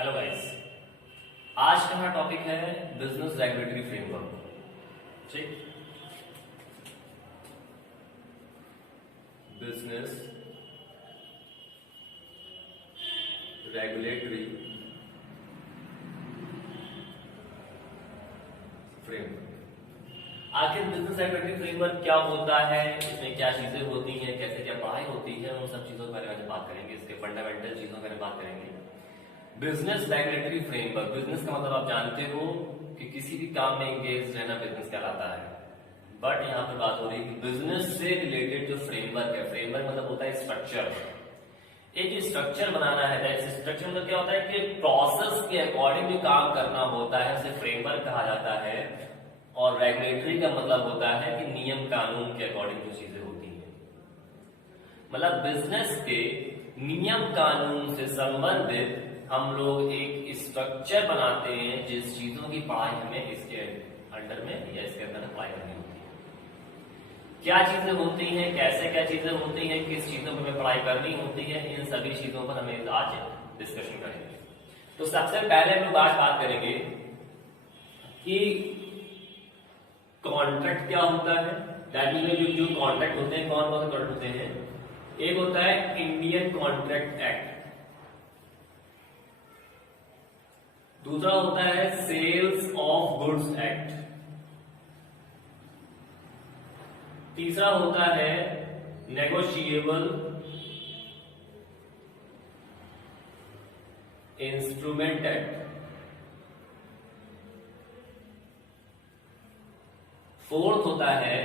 Hello guys, आज का हमारा टॉपिक है बिजनेस रेगुलेटरी फ्रेमवर्क। ठीक, बिजनेस रेगुलेटरी फ्रेमवर्क। आखिर बिजनेस रेगुलेटरी फ्रेमवर्क क्या होता है, इसमें क्या चीजें होती हैं, कैसे क्या पढ़ाई होती है, उन सब चीजों के बारे में बात करेंगे। इसके फंडामेंटल चीजों के बारे में बात करेंगे। बिजनेस रेगुलेटरी फ्रेमवर्क, बिजनेस का मतलब आप जानते हो कि किसी भी काम में एंगेज रहना बिजनेस कहलाता है। बट यहाँ पर बात हो रही है कि बिजनेस से रिलेटेड जो फ्रेमवर्क है, फ्रेमवर्क मतलब होता है स्ट्रक्चर। एक स्ट्रक्चर बनाना है। स्ट्रक्चर मतलब क्या होता है कि प्रोसेस के अकॉर्डिंग जो काम करना होता है उसे फ्रेमवर्क कहा जाता है। और रेगुलेटरी का मतलब होता है कि नियम कानून के अकॉर्डिंग जो चीजें होती हैं, मतलब बिजनेस के नियम कानून से संबंधित हम लोग एक स्ट्रक्चर बनाते हैं जिस चीजों की पढ़ाई हमें इसके अंडर में या इसके अंदर अप्लाई करनी होती है। क्या चीजें होती हैं, कैसे क्या चीजें होती हैं, किस चीजों पर हमें पढ़ाई करनी होती है, इन सभी चीजों पर हमें आज डिस्कशन करेंगे। तो सबसे पहले हम लोग आज बात करेंगे कि कॉन्ट्रैक्ट क्या होता है। दैट मीन जो कॉन्ट्रैक्ट होते हैं, कौन कौन से कॉन्ट्रैक्ट होते हैं। एक होता है इंडियन कॉन्ट्रैक्ट एक्ट, दूसरा होता है सेल्स ऑफ गुड्स एक्ट, तीसरा होता है नेगोशिएबल इंस्ट्रूमेंट एक्ट, फोर्थ होता है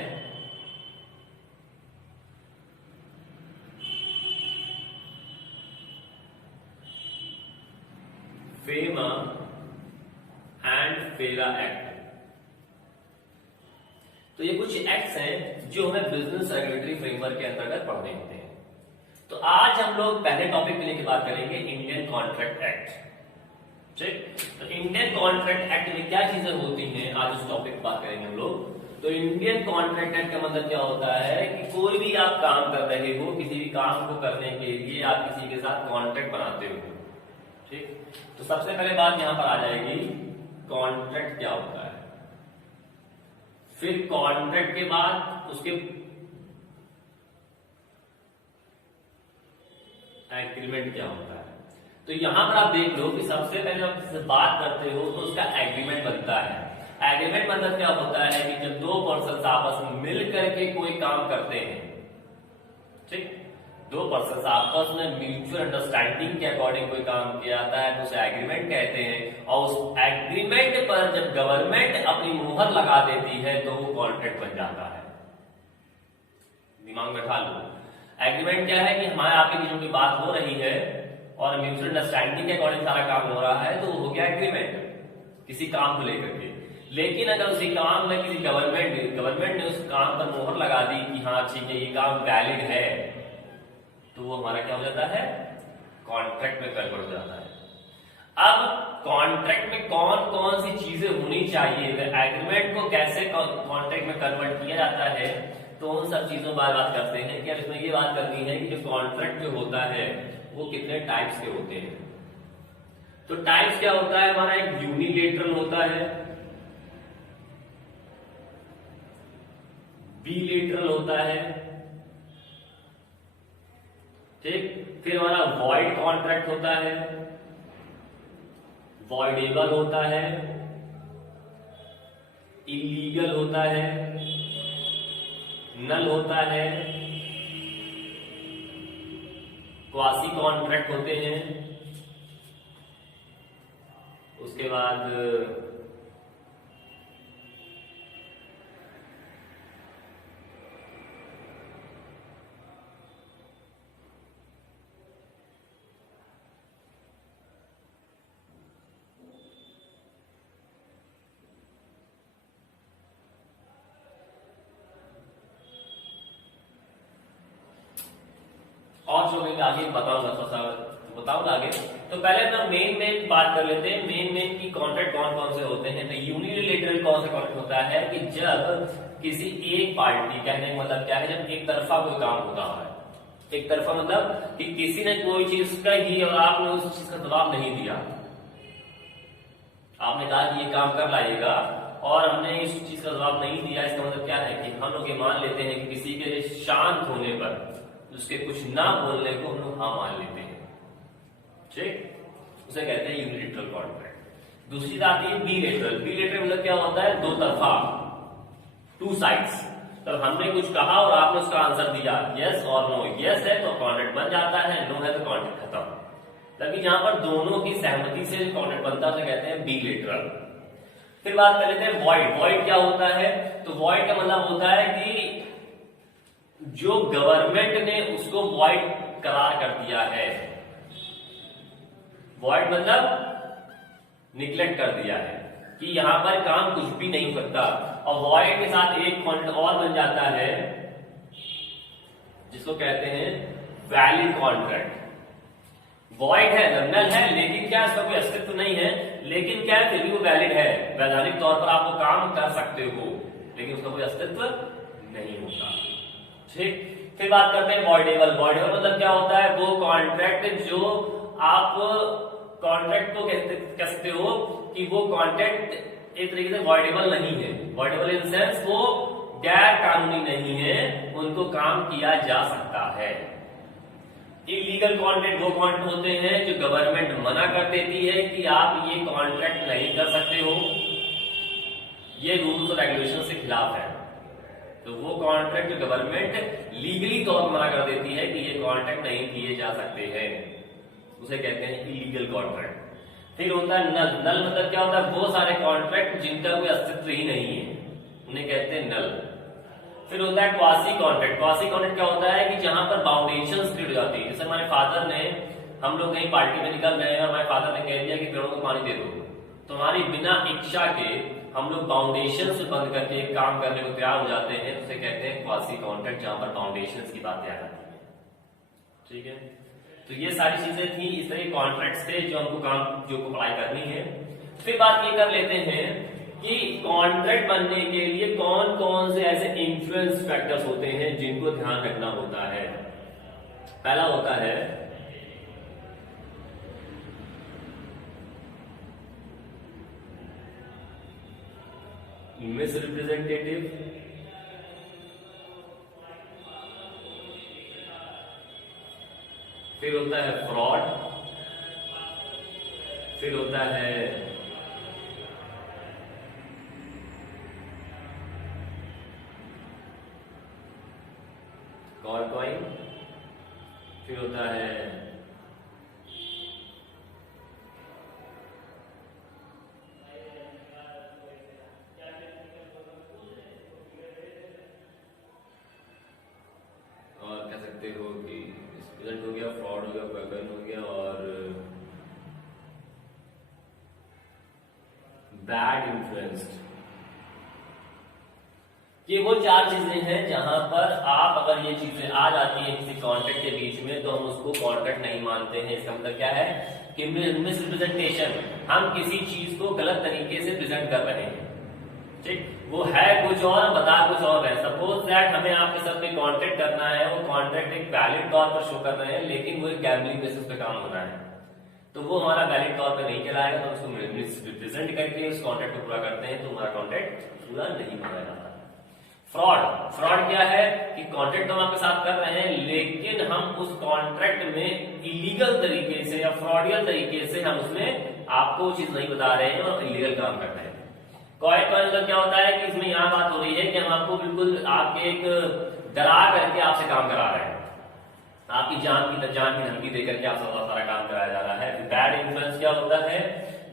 फेमा एंड फेरा एक्ट। तो ये कुछ एक्ट्स हैं जो हमें बिजनेस रेगुलेटरी फ्रेमवर्क के अंतर्गत पढ़ने होते हैं। तो आज हम लोग पहले टॉपिक के लिए बात करेंगे इंडियन कॉन्ट्रैक्ट एक्ट। ठीक, तो इंडियन कॉन्ट्रैक्ट एक्ट में क्या चीजें होती हैं, आज उस टॉपिक बात करेंगे हम लोग। तो इंडियन कॉन्ट्रैक्ट एक्ट का मतलब क्या होता है कि कोई भी आप काम कर रहे हो, किसी भी काम को करने के लिए आप किसी के साथ कॉन्ट्रैक्ट बनाते हो। ठीक, तो सबसे पहले बात यहां पर आ जाएगी कॉन्ट्रैक्ट क्या होता है। फिर कॉन्ट्रैक्ट के बाद उसके एग्रीमेंट क्या होता है। तो यहां पर आप देख लो कि सबसे पहले आप किसी से बात करते हो तो उसका एग्रीमेंट बनता है। एग्रीमेंट मतलब क्या होता है कि जब दो पर्सन आपस में मिल करके कोई काम करते हैं, ठीक, दो पर्सन आपस में म्यूचुअल अंडरस्टैंडिंग के अकॉर्डिंग कोई काम किया जाता है तो उसे एग्रीमेंट कहते हैं। और उस एग्रीमेंट पर जब गवर्नमेंट अपनी मुहर लगा देती है तो वो कॉन्ट्रैक्ट बन जाता है। दिमाग में बैठा लो, एग्रीमेंट क्या है कि हमारे आपके बीच में बात हो रही है और म्यूचुअल अंडरस्टैंडिंग के अकॉर्डिंग सारा काम हो रहा है तो वो हो गया एग्रीमेंट किसी काम को लेकर के। लेकिन अगर उसी काम में किसी गवर्नमेंट ने उस काम पर मुहर लगा दी कि हाँ ठीक है ये काम वैलिड है, तो वो हमारा क्या हो जाता है, कॉन्ट्रैक्ट में कन्वर्ट हो जाता है। अब कॉन्ट्रैक्ट में कौन कौन सी चीजें होनी चाहिए, एग्रीमेंट को कैसे कॉन्ट्रैक्ट में कन्वर्ट किया जाता है, तो उन सब चीजों पर बात करते हैं। कि इसमें ये बात करनी है कि जो कॉन्ट्रैक्ट जो होता है वो कितने टाइप्स के होते हैं। तो टाइप्स क्या होता है हमारा, एक यूनिलेटरल होता है, बिलेटरल होता है, ठीक, फिर हमारा वॉइड कॉन्ट्रैक्ट होता है, वॉइडेबल होता है, इलीगल होता है, नल होता है, क्वासी कॉन्ट्रैक्ट होते हैं, उसके बाद और जो मैं आगे बताऊंगा बताऊंगा आगे। तो पहले हम मेन बात कर लेते हैं, मेन की कॉन्ट्रैक्ट कौन कौन से होते हैं। तो यूनिलेटरल कौन सा कॉन्ट्रैक्ट होता है कि जब किसी एक पार्टी, कहने का मतलब क्या है, जब एक तरफा कोई काम होता है, एक तरफा मतलब कि किसी ने कोई चीज कही और आपने उस चीज का जवाब नहीं दिया, आपने कहा कि ये काम कर लाइएगा और हमने इस चीज का जवाब नहीं दिया, इसका मतलब क्या है कि हम लोग ये मान लेते हैं कि किसी के शांत होने पर उसके कुछ ना बोलने को हम लोग हाँ मान लेते हैं, ठीक, उसे कहते हैं यूनिलैटरल कॉन्ट्रैक्ट। दूसरी आती है बिलैटरल। बिलैटरल मतलब क्या होता है, दो तरफा, टू साइड्स। तो हमने कुछ कहा और आपने उसका आंसर दिया यस और नो, यस है तो कॉन्ट्रैक्ट बन जाता है, नो है तो कॉन्ट्रैक्ट खत्म। लेकिन यहाँ पर दोनों की सहमति से कॉन्ट्रैक्ट बनता है, उसे कहते हैं बिलैटरल। फिर बात कर लेते हैं वॉइड। वॉइड क्या होता है, तो वॉइड का मतलब होता है कि जो गवर्नमेंट ने उसको वॉइड करार कर दिया है, वॉइड मतलब निग्लेक्ट कर दिया है कि यहां पर काम कुछ भी नहीं करता। और वॉइड के साथ एक कॉन्ट्रैक्ट और बन जाता है जिसको कहते हैं वैलिड कॉन्ट्रैक्ट। वॉइड है, नल है, लेकिन क्या इसका कोई अस्तित्व नहीं है, लेकिन क्या है फिर भी वो वैलिड है, वैधानिक तौर पर आप वो काम कर सकते हो, लेकिन उसका कोई अस्तित्व नहीं होता, ठीक। फिर बात करते हैं वॉइडेबल। वॉइडेबल मतलब क्या होता है, वो कॉन्ट्रैक्ट जो आप कॉन्ट्रैक्ट को कह सकते हो कि वो कॉन्ट्रैक्ट एक तरीके से वॉइडेबल नहीं है। वॉइडेबल इन सेंस वो गैर कानूनी नहीं है, उनको काम किया जा सकता है। इलीगल कॉन्ट्रैक्ट वो कॉन्ट्रैक्ट होते हैं जो गवर्नमेंट मना कर देती है कि आप ये कॉन्ट्रैक्ट नहीं कर सकते हो, ये रूल्स और रेगुलेशन से खिलाफ है। तो वो कॉन्ट्रैक्ट जो गवर्नमेंट लीगली तौर पर मना कर देती है कि ये कॉन्ट्रैक्ट नहीं किए जा सकते हैं, उसे कहते हैं इलीगल कॉन्ट्रैक्ट। फिर होता है नल। नल मतलब क्या होता है, वो सारे कॉन्ट्रैक्ट जिनका कोई अस्तित्व ही नहीं है, उन्हें कहते हैं नल। फिर होता है क्वासी कॉन्ट्रैक्ट। क्वासी कॉन्ट्रैक्ट क्या होता है कि जहां पर बाउंडेशन क्रिएट हो जाती है। जैसे हमारे फादर ने, हम लोग कहीं पार्टी में निकल रहे हैं, हमारे फादर ने कह दिया कि पेड़ों को पानी दे दो, तो हमारी बिना इच्छा के हम लोग बाउंडेशन से बंद करके एक काम करने को तैयार हो जाते हैं, उसे कहते हैं क्वासी कॉन्ट्रैक्ट, जहां पर बाउंडेशन की बातें आ जाती है, ठीक है। तो ये सारी चीजें थी इस तरह कॉन्ट्रैक्ट्स पे जो हमको काम जो को अप्लाई करनी है। फिर बात ये कर लेते हैं कि कॉन्ट्रैक्ट बनने के लिए कौन कौन से ऐसे इन्फ्लुएंस फैक्टर्स होते हैं जिनको ध्यान रखना होता है। पहला होता है मिसरिप्रेजेंटेटिव, फिर होता है फ्रॉड, फिर होता है कॉर्कॉइन, फिर होता है और कह सकते हो कि रिजल्ट हो गया, फ्रॉड हो गया, कॉर्कॉइन हो गया और बैड इन्फ्लुएंस्ड। ये वो चार चीजें हैं जहां पर आप अगर ये चीजें आ जाती हैं किसी कॉन्ट्रैक्ट के बीच में तो हम उसको कॉन्ट्रैक्ट नहीं मानते हैं। इसका मतलब क्या है कि मिसरिप्रेजेंटेशन, हम किसी चीज को गलत तरीके से प्रेजेंट कर रहे हैं, ठीक, वो है कुछ और बता कुछ और है। सपोज दैट हमें आपके साथ में कॉन्ट्रैक्ट करना है, वो कॉन्ट्रैक्ट एक वैलिड तौर पर शो कर रहे हैं, लेकिन वो एक गैम्बलिंग बेसिस पे काम हो रहा है, तो वो हमारा वैलिड तौर पे नहीं कहलाएगा, तो उसको रिप्रेजेंट करके उस कॉन्ट्रैक्ट को पूरा करते हैं, तो हमारा कॉन्ट्रैक्ट पूरा नहीं माना जाता। फ्रॉड। फ्रॉड क्या है कि कॉन्ट्रैक्ट हम आपके साथ कर रहे हैं, लेकिन हम उस कॉन्ट्रैक्ट में इलीगल तरीके से या फ्रॉडियल तरीके से हम उसमें आपको चीज नहीं बता रहे हैं और इलीगल काम कर रहे हैं। कॉन्ट्रैक्ट क्या होता है कि इसमें यहां बात हो रही है कि हम आपको बिल्कुल आपके एक डरा करके आपसे काम करा रहे हैं, आपकी जान की धमकी देकर के आपसे सारा काम कराया जा रहा है। बैड इन्फ्लुएंस क्या होता है,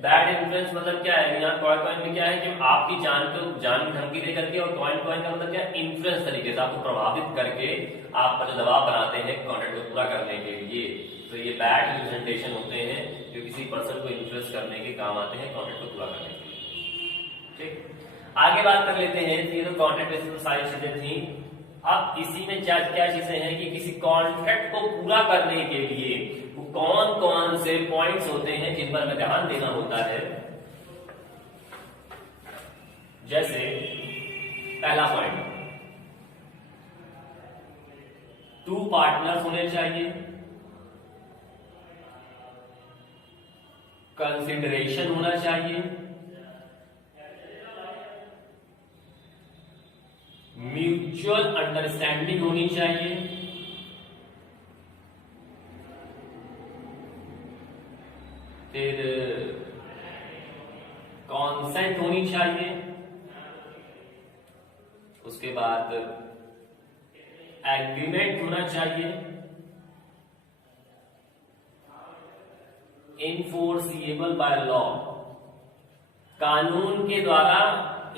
बैड इन्फ्लुएंस मतलब क्या है, यहाँ कॉइन में क्या है कि आपकी जान की धमकी दे करके, और कॉइन का मतलब क्या है, इन्फ्लुएंस तरीके से आपको प्रभावित करके आप पर जो दबाव बनाते हैं कॉन्ट्रैक्ट को पूरा करने के लिए, तो ये बैड रिप्रेजेंटेशन होते हैं जो किसी पर्सन को इन्फ्लुएंस करने के काम आते हैं कॉन्ट्रैक्ट को पूरा करने के लिए, ठीक। आगे बात कर लेते हैं, ये तो कॉन्ट्रैक्ट बेसिस में सारी चीजें थी। अब इसी में क्या क्या चीजें हैं कि किसी कॉन्ट्रैक्ट को पूरा करने के लिए वो कौन कौन से पॉइंट्स होते हैं जिन पर हमें ध्यान देना होता है। जैसे पहला पॉइंट, 2 पार्टनर्स होने चाहिए, कंसिडरेशन होना चाहिए, म्यूचुअल अंडरस्टैंडिंग होनी चाहिए, फिर कॉन्सेंट होनी चाहिए, उसके बाद एग्रीमेंट होना चाहिए, इनफोर्सिएबल बाय लॉ, कानून के द्वारा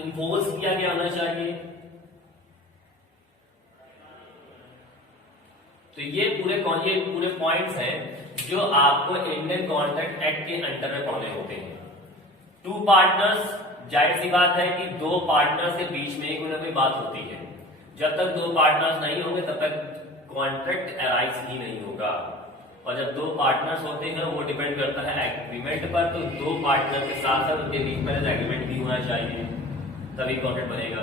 इन्फोर्स किया गया होना चाहिए। तो ये पूरे पॉइंट्स हैं जो आपको इंडियन कॉन्ट्रैक्ट एक्ट के अंडर में पढ़ने होते हैं। टू पार्टनर्स, जाहिर सी बात है कि दो पार्टनर्स के बीच में कोई ना कोई बात होती है। जब तक दो पार्टनर्स नहीं होंगे तब तक कॉन्ट्रैक्ट अराइज ही नहीं होगा। और जब दो पार्टनर्स होते हैं वो डिपेंड करता है एग्रीमेंट पर, तो दो पार्टनर के साथ साथ उनके बीच में एग्रीमेंट भी होना चाहिए, तभी कॉन्ट्रैक्ट बनेगा।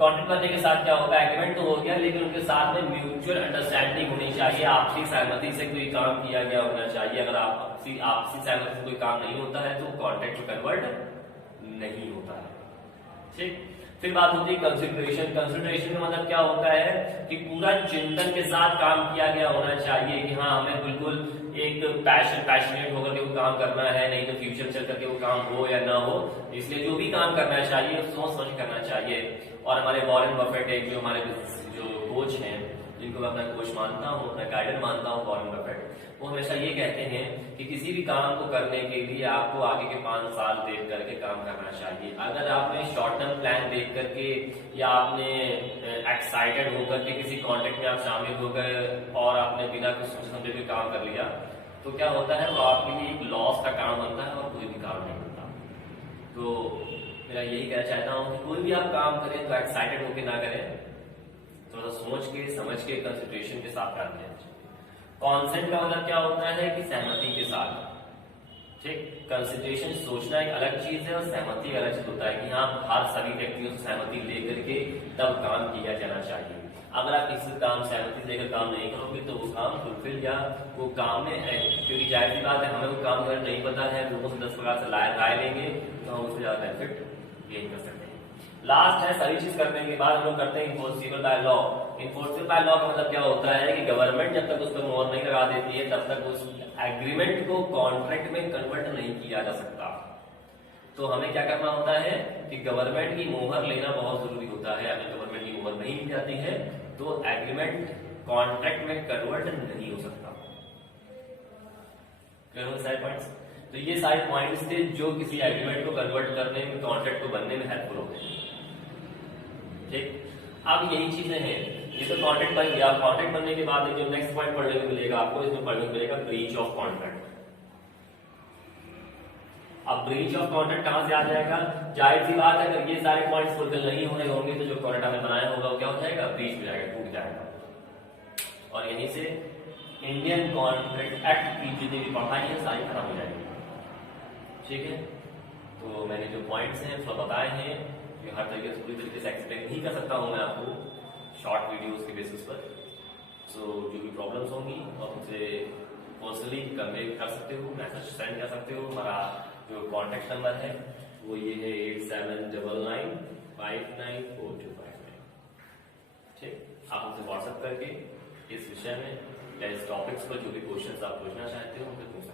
कॉन्ट्रैक्ट बनने के साथ क्या होगा, एग्रीमेंट तो हो गया, लेकिन उनके साथ में म्यूचुअल अंडरस्टैंडिंग होनी चाहिए, आपसी सहमति से कोई काम किया गया होना चाहिए। अगर आपसी सहमति से कोई काम नहीं होता है तो कॉन्ट्रैक्ट कन्वर्ट नहीं होता है। ठीक, फिर बात होती है कंसिडरेशन। कंसिडरेशन का मतलब क्या होता है कि पूरा चिंतन के साथ काम किया गया होना चाहिए कि हाँ हमें बिल्कुल एक पैशनेट होकर के वो काम करना है, नहीं तो फ्यूचर चल करके वो काम हो या ना हो, इसलिए जो भी काम करना चाहिए सोच समझ करना चाहिए। और हमारे वॉरेन बफेट एक जो हमारे जो कोच हैं, जिनको मैं अपना कोच मानता हूँ, अपना गाइडर मानता हूँ, वॉरेन बफेट, वो हमेशा ये कहते हैं कि किसी भी काम को करने के लिए आपको आगे के 5 साल देख करके काम करना चाहिए। अगर आपने शॉर्ट टर्म प्लान देख करके या आपने एक्साइटेड होकर के किसी कॉन्ट्रैक्ट में आप शामिल हो गए और आपने बिना कुछ सोचे समझे भी काम कर लिया, तो क्या होता है वो आपके लिए एक लॉस का काम बनता है और कोई भी काम नहीं बनता। तो मेरा यही कहना चाहता हूँ कि कोई भी आप काम करें तो एक्साइटेड होकर ना करें, थोड़ा सोच के समझ के कंसिडरेशन के साथ करते हैं। कॉन्सेंट का मतलब क्या होता है कि सहमति के साथ। ठीक, कंसिडरेशन सोचना एक अलग चीज है और सहमति एक अलग चीज होता है कि हाँ हर सभी व्यक्तियों से सहमति लेकर के तब काम किया जाना चाहिए। अगर आप किसी काम सहमति लेकर काम नहीं करोगे तो वो काम फुलफिल या वो काम में है, क्योंकि जाहिर सी बात है हमें वो काम करना नहीं पता है, लोगों से 10 प्रकार से राय लेंगे तो हम उससे ज्यादा बेनिफिट गेन कर सकते हैं। लास्ट है, सारी चीज करने के बाद हम लोग करते हैं enforceable by law. Enforceable by law का मतलब क्या होता है कि गवर्नमेंट जब तक उस पर मोहर नहीं लगा देती है तब तक उस एग्रीमेंट को कॉन्ट्रैक्ट में कन्वर्ट नहीं किया जा सकता। तो हमें क्या करना होता है कि गवर्नमेंट की मोहर लेना बहुत जरूरी होता है। अगर गवर्नमेंट की मोहर नहीं ली जाती है तो एग्रीमेंट कॉन्ट्रैक्ट में कन्वर्ट नहीं हो सकता। तो ये सारे पॉइंट्स थे जो किसी एग्रीमेंट को कन्वर्ट करने में, कॉन्ट्रैक्ट को बनने में हेल्पफुल होते हैं। ठीक, अब यही चीजें हैं, ये तो कॉन्ट्रैक्ट बन गया। कॉन्ट्रैक्ट बनने के बाद जो नेक्स्ट पॉइंट पढ़ने को मिलेगा आपको, इसमें पढ़ने को मिलेगा ब्रीच ऑफ कॉन्ट्रैक्ट। अब ब्रीच ऑफ कॉन्ट्रैक्ट कहां से आ जाएगा, जाहिर सी बात है अगर ये सारे पॉइंट्स फुलफिल नहीं हो रहे होंगे तो जो कॉन्ट्रैक्ट हमने बनाया होगा वो क्या हो जाएगा, ब्रीच हो जाएगा, टूट जाएगा। और यहीं से इंडियन कॉन्ट्रैक्ट एक्ट की जितनी भी पढ़ाई है सारी खत्म हो जाएगी। ठीक है, तो मैंने जो पॉइंट्स हैं उसको बताए हैं, ये हर तरीके से पूरी तरीके से एक्सप्लेन नहीं कर सकता हूं मैं आपको शॉर्ट वीडियोस के बेसिस पर। सो जो भी प्रॉब्लम्स होंगी आप मुझे पर्सनली कन्वे कर सकते हो, मैसेज सेंड कर सकते हो। हमारा जो कॉन्टैक्ट नंबर है वो ये है 8799594259। ठीक, आप मुझसे व्हाट्सएप करके इस विषय में या इस टॉपिक्स पर जो भी क्वेश्चंस आप पूछना चाहते हो उनको पूछ